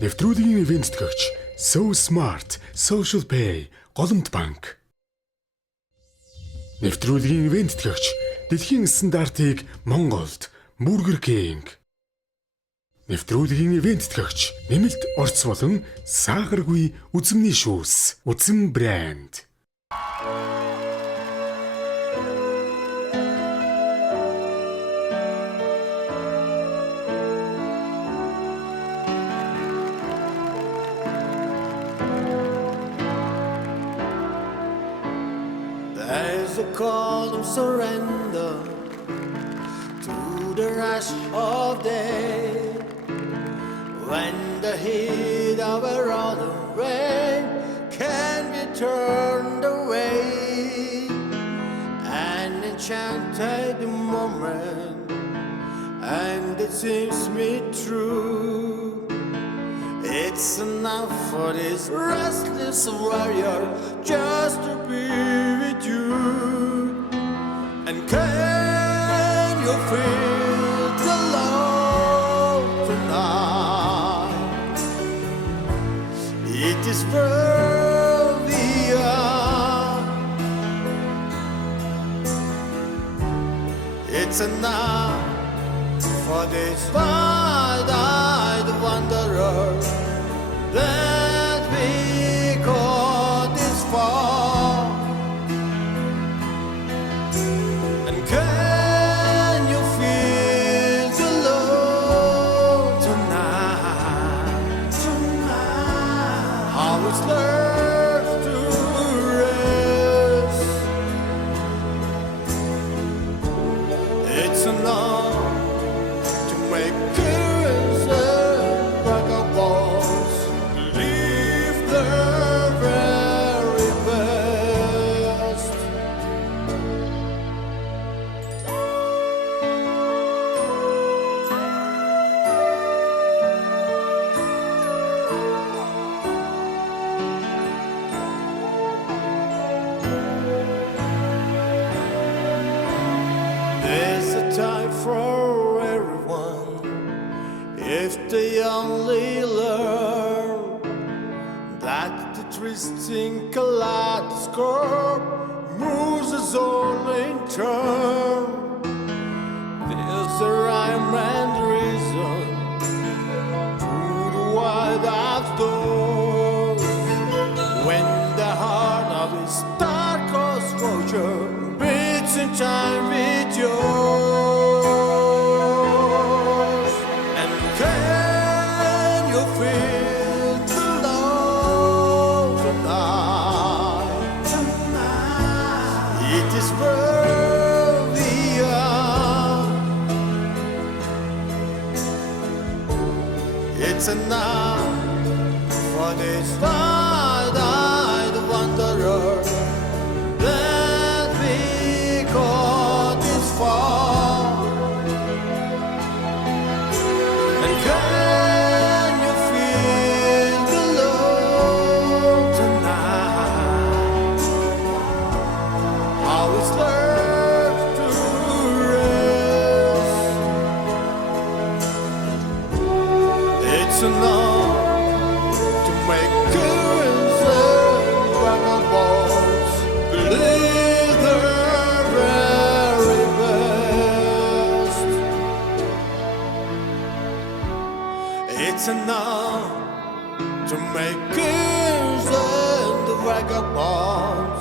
Нэвтрүүлгийн ивент төгөгч So Smart Social Pay голомт банк. Нэвтрүүлгийн ивент төгөгч дэлхийн стандартыг Монголд Burger King. Нэвтрүүлгийн ивент төгөгч нэмэлт орц болон сахаргүй үзэмний шүүс үзэм брэнд. There's a call of surrender to the rush of day, when the heat of a rolling rain can be turned away. An enchanted moment, and it seems me true. It's enough for this restless warrior just to be with you. And can you feel the love tonight? It is brilliant. It's enough for this wide-eyed wanderer that we got this far. And can you feel the love tonight? How it's left to rest. It's enough to make currents and vagabonds leave their very best. There's a time for everyone if they only learn that the twisting kaleidoscope moves us all in turn. There's a rhyme and reason to the wild outdoors, when the heart of his darkest vulture beats in time with yours. And can you feel the love tonight? It is brilliant. It's enough for this wide-eyed wanderer that we got this far. And can you feel the love tonight? How it's left to rest. It's enough to make currents and vagabonds believe their very best. It's enough to make currents and vagabonds